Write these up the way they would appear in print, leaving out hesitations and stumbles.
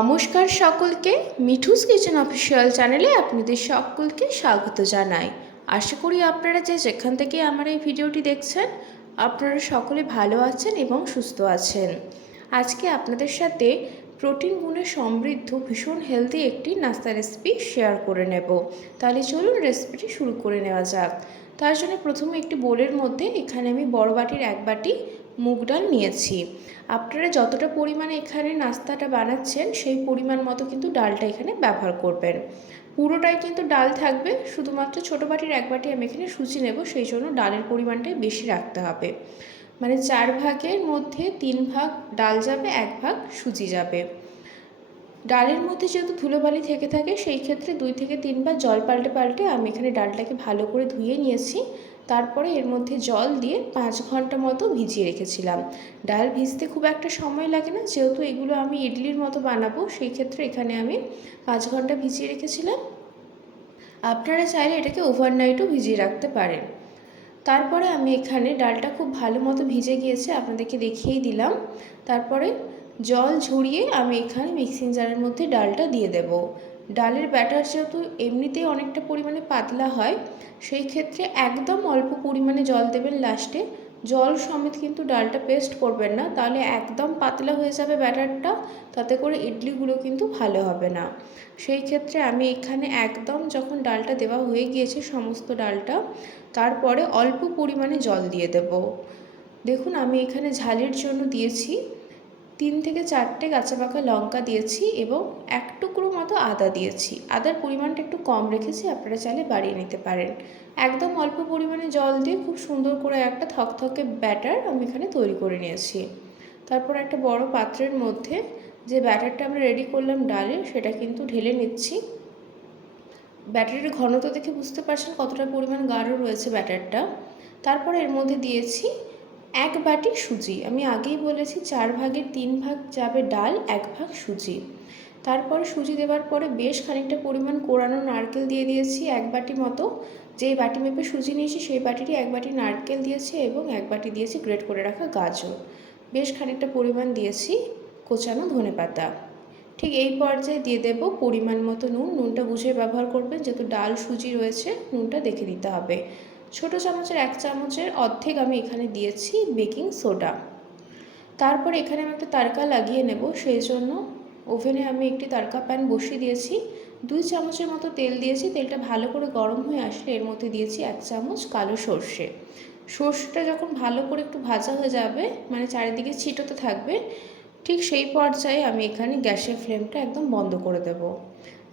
নমস্কার সকলকে, Mithu's kitchen official চ্যানেলে আপনাদের সকলকে স্বাগত জানাই। আশা করি আপনারা যেখান থেকে আমার এই ভিডিওটি দেখছেন আপনারা সকলে ভালো আছেন এবং সুস্থ আছেন। আজকে আপনাদের সাথে প্রোটিন গুণে সমৃদ্ধ ভীষণ হেলদি একটি নাস্তা রেসিপি শেয়ার করে নেব। তাহলে চলুন রেসিপিটি শুরু করে নেওয়া যাক। তার জন্য প্রথমে একটি বোলের মধ্যে এখানে আমি বড় বাটির 1 বাটি মুগ ডাল নিয়েছি। আপনারা যতটা পরিমাণে এখানে নাস্তাটা বানাচ্ছেন সেই পরিমাণ মতো কিন্তু ডালটা এখানে ব্যবহার করবেন। পুরোটাই কিন্তু ডাল থাকবে, শুধুমাত্র ছোটো বাটির 1 বাটি আমি এখানে সুজি নেব, সেই জন্য ডালের পরিমাণটাই বেশি রাখতে হবে। মানে 4 ভাগের মধ্যে 3 ভাগ ডাল যাবে, 1 ভাগ সুজি যাবে। ডালের মধ্যে যেহেতু ধুলোবালি থেকে থাকে সেই ক্ষেত্রে 2 থেকে 3 বার জল পাল্টে আমি এখানে ডালটাকে ভালো করে ধুয়ে নিয়েছি। তারপরে এর মধ্যে জল দিয়ে 5 ঘন্টা মতো ভিজিয়ে রেখেছিলাম। ডাল ভিজতে খুব একটা সময় লাগে না, যেহেতু এগুলো আমি ইডলির মতো বানাবো সেই ক্ষেত্রে এখানে আমি 5 ঘন্টা ভিজিয়ে রেখেছিলাম। আপনারা চাইলে এটাকে ওভারনাইটও ভিজিয়ে রাখতে পারেন। তারপরে আমি এখানে ডালটা খুব ভালো মতো ভিজে গিয়েছে, আপনাদেরকে দেখিয়েই দিলাম। তারপরে জল ঝরিয়ে আমি এখানে মিক্সিং জারের মধ্যে ডালটা দিয়ে দেব। ডালের ব্যাটার যেহেতু এমনিতেই অনেকটা পরিমাণে পাতলা হয়, সেই ক্ষেত্রে একদম অল্প পরিমাণে জল দেবেন লাস্টে। জল সমেত কিন্তু ডালটা পেস্ট করবেন না, তাহলে একদম পাতলা হয়ে যাবে ব্যাটারটা, তাতে করে ইডলিগুলো কিন্তু ভালো হবে না। সেই ক্ষেত্রে আমি এখানে একদম যখন ডালটা দেওয়া হয়ে গিয়েছে সমস্ত ডালটা, তারপরে অল্প পরিমাণে জল দিয়ে দেব। দেখুন আমি এখানে ঝালের জন্য দিয়েছি 3 থেকে 4টে কাঁচা পাকা লঙ্কা দিয়েছি এবং 1 টুকরো মতো আদা দিয়েছি। আদার পরিমাণটা একটু কম রেখেছি, আপনারা চাইলে বাড়িয়ে নিতে পারেন। একদম অল্প পরিমাণে জল দিয়ে খুব সুন্দর করে একটা থকথকে ব্যাটার আমি এখানে তৈরি করে নিয়েছি। তারপর একটা বড় পাত্রের মধ্যে যে ব্যাটারটা আমরা রেডি করলাম ডালের, সেটা কিন্তু ঢেলে নিচ্ছি। ব্যাটারের ঘনত্ব দেখে বুঝতে পারছেন কতটা পরিমাণ গাঢ় রয়েছে ব্যাটারটা। তারপর এর মধ্যে দিয়েছি 1 বাটি সুজি। আমি আগেই বলেছি 4 ভাগের 3 ভাগ যাবে ডাল, 1 ভাগ সুজি। তারপর সুজি দেওয়ার পরে বেশ খানিকটা পরিমাণ কোরানো নারকেল দিয়ে দিয়েছি 1 বাটি মতো। যেই বাটি মেপে সুজি নিয়েছি সেই বাটিরই 1 বাটি নারকেল দিয়েছি এবং 1 বাটি দিয়েছি গ্রেট করে রাখা গাজর। বেশ খানিকটা পরিমাণ দিয়েছি কোচানো ধনেপাতা। ঠিক এই পর্যায়ে দিয়ে দেব পরিমাণ মতো নুন। নুনটা বুঝে ব্যবহার করবেন, যেহেতু ডাল সুজি রয়েছে নুনটা দেখে দিতে হবে। ছোটো চামচের 1 চামচের অর্ধেক আমি এখানে দিয়েছি বেকিং সোডা। তারপর এখানে আমি একটা তারকা লাগিয়ে নেব, সেই জন্য ওভেনে আমি একটি তারকা প্যান বসিয়ে দিয়েছি। 2 চামচের মতো তেল দিয়েছি। তেলটা ভালো করে গরম হয়ে আসলে এর মধ্যে দিয়েছি 1 চামচ কালো সর্ষে। সর্ষেটা যখন ভালো করে একটু ভাজা হয়ে যাবে, মানে চারিদিকে ছিটোতে থাকবে, ঠিক সেই পর্যায়ে আমি এখানে গ্যাসের ফ্লেমটা একদম বন্ধ করে দেব।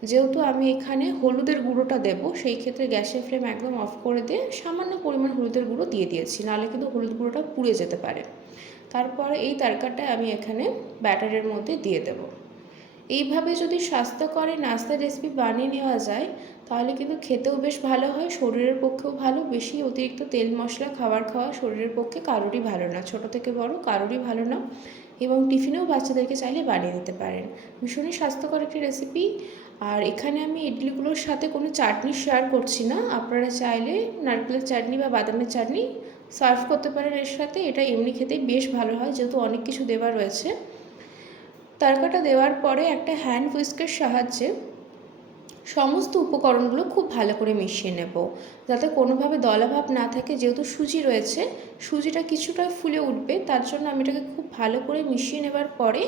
যেহেতু আমি এখানে হলুদের গুঁড়োটা দেব, সেই ক্ষেত্রে গ্যাসের ফ্লেম একদম অফ করে দিয়ে সামান্য পরিমাণ হলুদের গুঁড়ো দিয়ে দিয়েছি, নাহলে কিন্তু হলুদ গুঁড়োটা পুড়ে যেতে পারে। তারপরে এই তরকাটা আমি এখানে ব্যাটারের মধ্যে দিয়ে দেব। এইভাবে যদি স্বাস্থ্যকর নাস্তা রেসিপি বানিয়ে নেওয়া যায় তাহলে কিন্তু খেতেও বেশ ভালো হয়, শরীরের পক্ষেও ভালো। বেশি অতিরিক্ত তেল মশলা খাবার খাওয়া শরীরের পক্ষে কারোরই ভালো না, ছোট থেকে বড় কারোরই ভালো না। এবং টিফিনেও বাচ্চাদেরকে চাইলে বানিয়ে দিতে পারেন। ভীষণই স্বাস্থ্যকর একটি রেসিপি। আর এখানে আমি ইডলিগুলোর সাথে কোনো চাটনি শেয়ার করছি না, আপনারা চাইলে নারকেলের চাটনি বা বাদামের চাটনি সার্ভ করতে পারেন এর সাথে। এটা এমনি খেতেই বেশ ভালো হয়, যেহেতু অনেক কিছু দেওয়া রয়েছে। তরকাটা দেওয়ার পরে একটা হ্যান্ড হুইস্কের সাহায্যে সমস্ত উপকরণগুলো খুব ভালো করে মিশিয়ে নেব, যাতে কোনোভাবে দলাভাব না থাকে। যেহেতু সুজি রয়েছে, সুজিটা কিছুটা ফুলে উঠবে, তার জন্য আমি এটাকে খুব ভালো করে মিশিয়ে নেবার পরে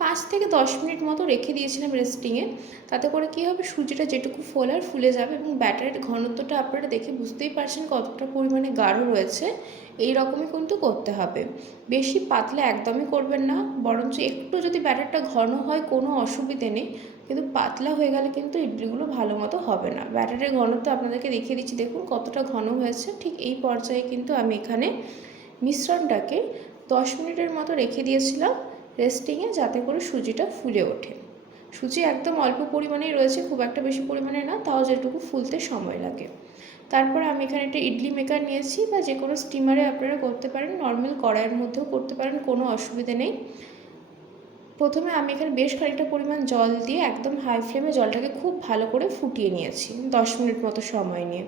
5 থেকে 10 মিনিট মতো রেখে দিয়েছিলাম রেস্টিংয়ে। তাতে করে কী হবে, সুজিটা যেটুকু ফোলার ফুলে যাবে এবং ব্যাটারের ঘনত্বটা আপনারা দেখে বুঝতেই পারছেন কতটা পরিমাণে গাঢ় রয়েছে। এই রকমই কিন্তু করতে হবে, বেশি পাতলা একদমই করবেন না। বরঞ্চ একটু যদি ব্যাটারটা ঘন হয় কোনো অসুবিধে নেই, কিন্তু পাতলা হয়ে গেলে কিন্তু ইডলিগুলো ভালো মতো হবে না। ব্যাটারের ঘনত্ব আপনাদেরকে দেখিয়ে দিচ্ছি, দেখুন কতটা ঘন হয়েছে। ঠিক এই পর্যায়ে কিন্তু আমি এখানে মিশ্রণটাকে 10 মিনিটের মতো রেখে দিয়েছিলাম রেস্টিংয়ে, যাতে করে সুজিটা ফুলে ওঠে। সুজি একদম অল্প পরিমাণেই রয়েছে, খুব একটা বেশি পরিমাণে না, তাও যেটুকু ফুলতে সময় লাগে। তারপর আমি এখানে একটা ইডলি মেকার নিয়েছি, বা যে কোনো স্টিমারে আপনারা করতে পারেন, নর্মাল কড়াইয়ের মধ্যেও করতে পারেন, কোনো অসুবিধে নেই। প্রথমে আমি এখানে বেশ খানিকটা পরিমাণ জল দিয়ে একদম হাই ফ্লেমে জলটাকে খুব ভালো করে ফুটিয়ে নিয়েছি 10 মিনিট মতো সময় নিয়ে।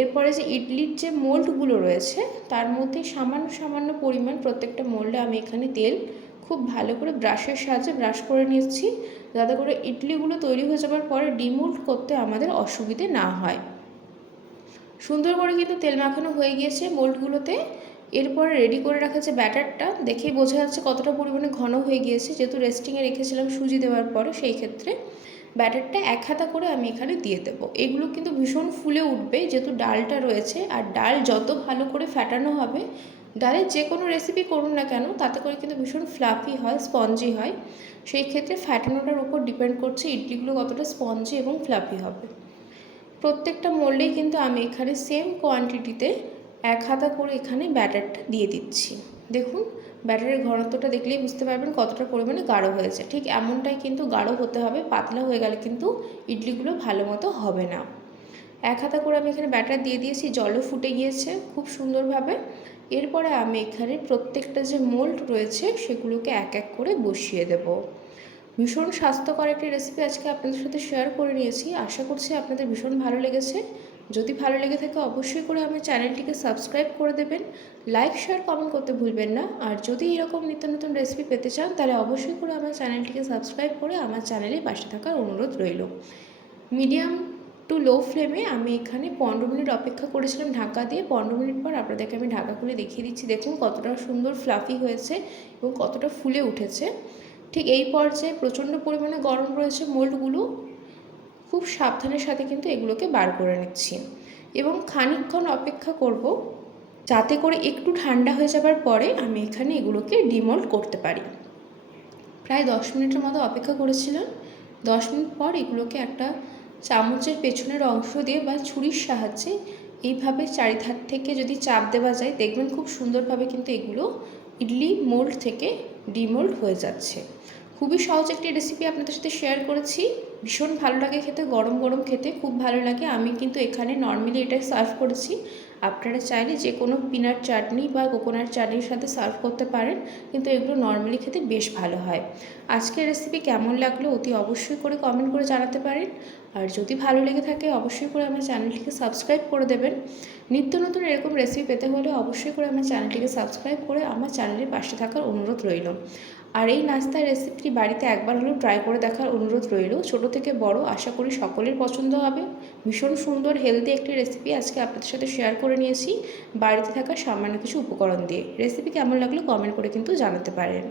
এরপরে যে ইডলির যে মোল্ডগুলো রয়েছে তার মধ্যে সামান্য সামান্য পরিমাণ প্রত্যেকটা মোল্ডে আমি এখানে তেল খুব ভালো করে ব্রাশের সাহায্যে ব্রাশ করে নিচ্ছি, যাতে করে ইডলিগুলো তৈরি হয়ে যাওয়ার পরে ডিমোল্ড করতে আমাদের অসুবিধে না হয়। সুন্দর করে কিন্তু তেল মাখানো হয়ে গিয়েছে মোল্ডগুলোতে। এরপরে রেডি করে রাখা যে ব্যাটারটা দেখেই বোঝা যাচ্ছে কতটা পরিমাণে ঘন হয়ে গিয়েছে, যেহেতু রেস্টিংয়ে রেখেছিলাম সুজি দেওয়ার পরে, সেই ক্ষেত্রে ব্যাটারটা এক হাতা করে আমি এখানে দিয়ে দেবো। এগুলো কিন্তু ভীষণ ফুলে উঠবে যেহেতু ডালটা রয়েছে, আর ডাল যত ভালো করে ফ্যাটানো হবে, ডালের যে কোনো রেসিপি করুন না কেন তাতে করে কিন্তু ভীষণ ফ্লাফি হয়, স্পঞ্জি হয়। সেই ক্ষেত্রে ফ্যাটানোটার উপর ডিপেন্ড করছে ইডলিগুলো কতটা স্পঞ্জি এবং ফ্লাফি হবে। প্রত্যেকটা মোল্ডেই কিন্তু আমি এখানে সেম কোয়ান্টিটিতে এক হাতা করে এখানে ব্যাটারটা দিয়ে দিচ্ছি। দেখুন ব্যাটারের ঘনত্বটা দেখলেই বুঝতে পারবেন কতটা পরিমাণে গাঢ় হয়েছে। ঠিক এমনটাই কিন্তু গাঢ় হতে হবে, পাতলা হয়ে গেলে কিন্তু ইডলিগুলো ভালো মতো হবে না। এক হাতা করে আমি এখানে ব্যাটার দিয়ে দিয়েছি, জলও ফুটে গিয়েছে খুব সুন্দরভাবে। এরপরে আমি এখানে প্রত্যেকটা যে মোল্ড রয়েছে সেগুলোকে এক এক করে বসিয়ে দেব। ভীষণ স্বাস্থ্যকর একটি রেসিপি আজকে আপনাদের সাথে শেয়ার করে নিয়েছি। আশা করছি আপনাদের ভীষণ ভালো লেগেছে। যদি ভালো লেগে থাকে অবশ্যই করে আমার চ্যানেলটিকে সাবস্ক্রাইব করে দেবেন, লাইক শেয়ার কমেন্ট করতে ভুলবেন না। আর যদি এরকম নিত্য নতুন রেসিপি পেতে চান তাহলে অবশ্যই করে আমার চ্যানেলটিকে সাবস্ক্রাইব করে আমার চ্যানেলের পাশে থাকার অনুরোধ রইল। মিডিয়াম টু লো ফ্লেমে আমি এখানে 15 মিনিট অপেক্ষা করেছিলাম ঢাকা দিয়ে। 15 মিনিট পর আপনাদেরকে আমি ঢাকা খুলে দেখিয়ে দিচ্ছি। দেখুন কতটা সুন্দর ফ্লাফি হয়েছে এবং কতটা ফুলে উঠেছে। ঠিক এই পর্যায়ে প্রচণ্ড পরিমাণে গরম রয়েছে মোল্ডগুলো, খুব সাবধানের সাথে কিন্তু এগুলোকে বার করে নিচ্ছি এবং খানিকক্ষণ অপেক্ষা করব যাতে করে একটু ঠান্ডা হয়ে যাবার পরে আমি এখানে এগুলোকে ডিমোল্ড করতে পারি। প্রায় 10 মিনিটের মতো অপেক্ষা করেছিলাম। 10 মিনিট পর এগুলোকে একটা চামচের পেছনের অংশ দিয়ে বা ছুরির সাহায্যে এইভাবে চারিধার থেকে যদি চাপ দেওয়া যায়, দেখবেন খুব সুন্দরভাবে কিন্তু এগুলো ইডলি মোল্ড থেকে ডিমোল্ড হয়ে যাচ্ছে। খুবই সহজ একটি রেসিপি আপনাদের সাথে শেয়ার করেছি। ভীষণ ভালো লাগে খেতে, গরম গরম খেতে খুব ভালো লাগে। আমি কিন্তু এখানে নর্মালি এটা সার্ভ করেছি। আপনারা চাইলে যে কোনো পিনাট চাটনি বা কোকোনাট চাটনির সাথে সার্ভ করতে পারেন, কিন্তু এগুলো নর্মালি খেতে বেশ ভালো হয়। আজকের রেসিপি কেমন লাগলো অতি অবশ্যই করে কমেন্ট করে জানাতে পারেন। আর যদি ভালো লেগে থাকে অবশ্যই করে আমার চ্যানেলটিকে সাবস্ক্রাইব করে দেবেন। নিত্য নতুন এরকম রেসিপি পেতে হলে অবশ্যই করে আমার চ্যানেলটিকে সাবস্ক্রাইব করে আমার চ্যানেলের পাশে থাকার অনুরোধ রইল। আর এই নাস্তার রেসিপিটি বাড়িতে একবার হলেও ট্রাই করে দেখার অনুরোধ রইল। ছোট থেকে বড় আশা করি সকলের পছন্দ হবে। ভীষণ সুন্দর হেলদি একটি রেসিপি আজকে আপনাদের সাথে শেয়ার করে নিয়েছি বাড়িতে থাকা সামান্য কিছু উপকরণ দিয়ে। রেসিপি কেমন লাগলো কমেন্ট করে কিন্তু জানাতে পারেন।